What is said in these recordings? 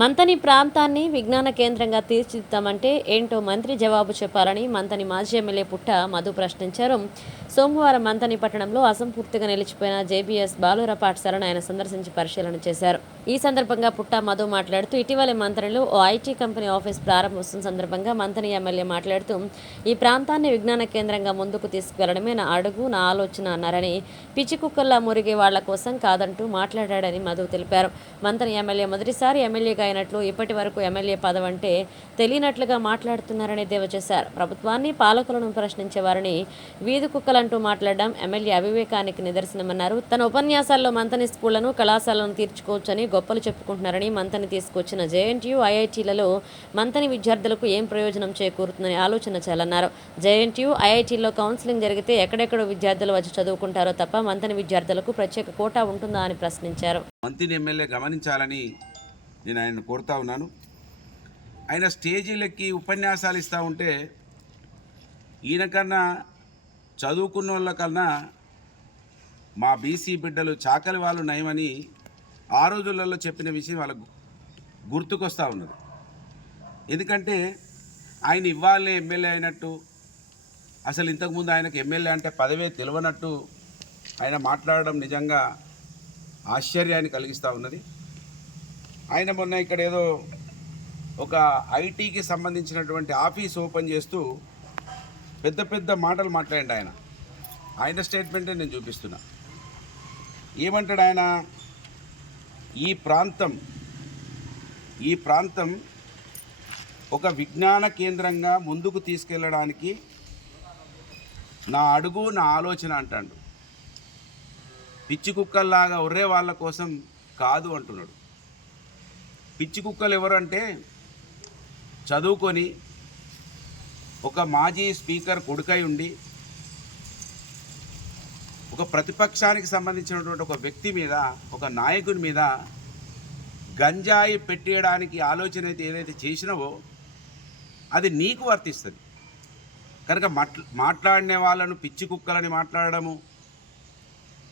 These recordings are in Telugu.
మంతని ప్రాంతాన్ని విజ్ఞాన కేంద్రంగా తీర్చిదిద్దామంటే ఏంటో మంత్రి జవాబు చెప్పాలని మంతని మాజీ ఎమ్మెల్యే పుట్ట మధు ప్రశ్నించారు. సోమవారం మంతని పట్టణంలో అసంపూర్తిగా నిలిచిపోయిన జేబీఎస్ బాలుర పాఠశాలను ఆయన సందర్శించి పరిశీలన చేశారు. ఈ సందర్భంగా పుట్ట మధు మాట్లాడుతూ ఇటీవలే మంతనిలో ఓ ఐటీ కంపెనీ ఆఫీస్ ప్రారంభోత్సవం సందర్భంగా మంతని ఎమ్మెల్యే మాట్లాడుతూ ఈ ప్రాంతాన్ని విజ్ఞాన కేంద్రంగా ముందుకు తీసుకువెళ్ళడమే నా అడుగు నా ఆలోచన అన్నారని పిచ్చి కుక్కల్లా మురిగే వాళ్ళ కోసం కాదంటూ మాట్లాడాడని మధు తెలిపారు. మంతని ఎమ్మెల్యే మొదటిసారి ఎమ్మెల్యేగా అయినట్లు ఇప్పటి వరకు ఎమ్మెల్యే పదవంటే తెలియనట్లుగా మాట్లాడుతున్నారని దేవ చేశారు ప్రభుత్వాన్ని పాలకులను ప్రశ్నించేవారని వీధి కుక్కలంటూ మాట్లాడడం ఎమ్మెల్యే అవివేకానికి నిదర్శనమన్నారు. తన ఉపన్యాసాల్లో మంతని స్కూళ్ళను కళాశాలను తీర్చుకోవచ్చని గొప్పలు చెప్పుకుంటున్నారని మంతని తీసుకొచ్చిన జేఎన్టీయూ ఐఐటీలలో మంతని విద్యార్థులకు ఏం ప్రయోజనం చేకూరుతుందని ఆలోచన చేయాలన్నారు. జేఎన్టీయూ ఐఐటీలో కౌన్సిలింగ్ జరిగితే ఎక్కడెక్కడో విద్యార్థులు వచ్చి చదువుకుంటారో తప్ప మంతని విద్యార్థులకు ప్రత్యేక కోటా ఉంటుందా అని ప్రశ్నించారు. మంత్రిని ఎమ్మెల్యే గమనించాలని నేను ఆయన కోరుతా ఉన్నాను. ఆయన స్టేజీలకి ఉపన్యాసాలు ఇస్తూ ఉంటే ఈయన కన్నా చదువుకున్న వాళ్ళకన్నా మా బీసీ బిడ్డలు చాకలి వాళ్ళు నయమని ఆ రోజులలో చెప్పిన విషయం వాళ్ళకు గుర్తుకొస్తూ ఉన్నది. ఎందుకంటే ఆయన ఇవ్వాలనే ఎమ్మెల్యే అయినట్టు అసలు ఇంతకుముందు ఆయనకు ఎమ్మెల్యే అంటే పదవే తెలియనట్టు ఆయన మాట్లాడడం నిజంగా ఆశ్చర్యాన్ని కలిగిస్తూ ఉన్నది. ఆయన మొన్న ఇక్కడ ఏదో ఒక ఐటీకి సంబంధించినటువంటి ఆఫీస్ ఓపెన్ చేస్తూ పెద్ద పెద్ద మాటలు మాట్లాడండి ఆయన. ఆయన స్టేట్మెంటే నేను చూపిస్తున్నా. ఏమంటాడు ఆయన? ఈ ప్రాంతం ఈ ప్రాంతం ఒక విజ్ఞాన కేంద్రంగా ముందుకు తీసుకెళ్ళడానికి నా అడుగు నా ఆలోచన అంటాడు. పిచ్చి కుక్కల్లాగా ఒర్రే వాళ్ళ కోసం కాదు అంటున్నాడు. పిచ్చి కుక్కలు ఎవరంటే చదువుకొని ఒక మాజీ స్పీకర్ కొడుకై ఉండి ఒక ప్రతిపక్షానికి సంబంధించినటువంటి ఒక వ్యక్తి మీద ఒక నాయకుని మీద గంజాయి పెట్టేయడానికి ఆలోచన అయితే ఏదైతే చేసినావో అది నీకు వర్తిస్తుంది. కనుక మాట్లా మాట్లాడిన వాళ్ళను పిచ్చి కుక్కలని మాట్లాడడము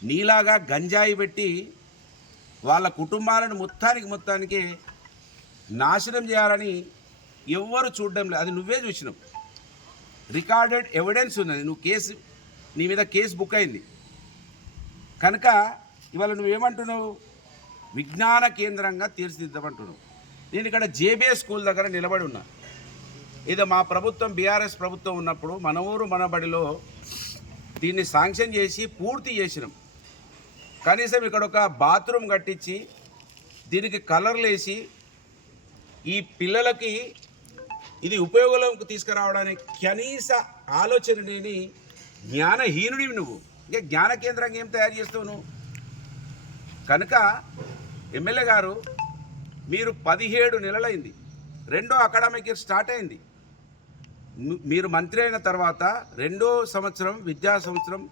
నీలాగా గంజాయి పెట్టి వాళ్ళ కుటుంబాలను మొత్తానికి మొత్తానికి నాశనం చేయాలని ఎవ్వరు చూడడం లేదు. అది నువ్వే చూసినావు. రికార్డెడ్ ఎవిడెన్స్ ఉన్నది. నువ్వు కేసు నీ మీద కేసు బుక్ అయింది. కనుక ఇవాళ నువ్వేమంటున్నావు? విజ్ఞాన కేంద్రంగా తీర్చిదిద్దామంటున్నావు. నేను ఇక్కడ జేబే స్కూల్ దగ్గర నిలబడి ఉన్నా. ఇది మా ప్రభుత్వం బీఆర్ఎస్ ప్రభుత్వం ఉన్నప్పుడు మన ఊరు మన బడిలో దీన్ని శాంక్షన్ చేసి పూర్తి చేసినాం. కనీసం ఇక్కడ ఒక బాత్రూమ్ కట్టించి దీనికి కలర్లు వేసి ఈ పిల్లలకి ఇది ఉపయోగంలోకి తీసుకురావడానికి కనీస ఆలోచన లేని జ్ఞానహీనుడివి నువ్వు. ఇంకా జ్ఞాన కేంద్రంగా ఏం తయారు చేస్తావు నువ్వు? కనుక ఎమ్మెల్యే గారు మీరు పదిహేడు నెలలైంది. రెండో అకాడమిక్ ఇయర్ స్టార్ట్ అయింది. మీరు మంత్రి అయిన తర్వాత రెండో సంవత్సరం విద్యా సంవత్సరం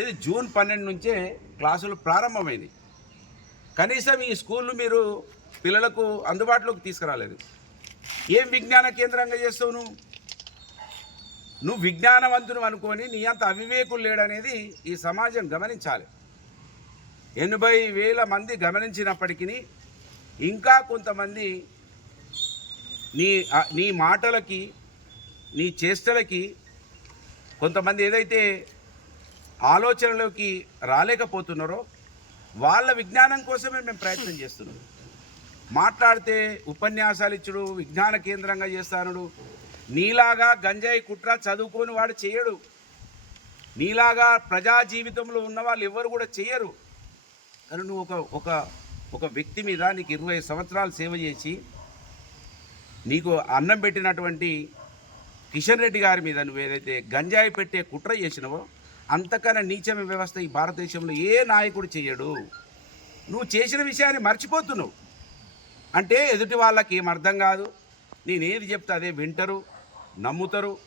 ఏది జూన్ పన్నెండు నుంచే క్లాసులు ప్రారంభమైంది కనీసం ఈ స్కూళ్ళు మీరు పిల్లలకు అందుబాటులోకి తీసుకురాలేదు. ఏం విజ్ఞాన కేంద్రంగా చేస్తావు నువ్వు? నువ్వు విజ్ఞానవంతును అనుకొని నీ అంత అవివేకులు లేడనేది ఈ సమాజం గమనించాలి. ఎనభై వేల మంది గమనించినప్పటికీ ఇంకా కొంతమంది నీ నీ మాటలకి నీ చేష్టలకి కొంతమంది ఏదైతే ఆలోచనలోకి రాలేకపోతున్నారో వాళ్ళ విజ్ఞానం కోసమే మేము ప్రయత్నం చేస్తున్నాం. మాట్లాడితే ఉపన్యాసాలు ఇచ్చుడు విజ్ఞాన కేంద్రంగా చేస్తానుడు. నీలాగా గంజాయి కుట్ర చదువుకొని వాడు చేయడు. నీలాగా ప్రజా జీవితంలో ఉన్న వాళ్ళు ఎవరు కూడా చేయరు. కానీ నువ్వు ఒక ఒక ఒక వ్యక్తి మీద నీకు ఇరవై సంవత్సరాలు సేవ చేసి నీకు అన్నం పెట్టినటువంటి కిషన్ రెడ్డి గారి మీద నువ్వు ఏదైతే గంజాయి పెట్టే కుట్ర చేసినావో అంతకన్నా నీచమైన వ్యవస్థ ఈ భారతదేశంలో ఏ నాయకుడు చేయడు. నువ్వు చేసిన విషయాన్ని మర్చిపోతున్నావు. అంటే ఎదుటి వాళ్ళకి ఏం అర్థం కాదు. నేనేది చెప్తే అదే వింటరు నమ్ముతారు.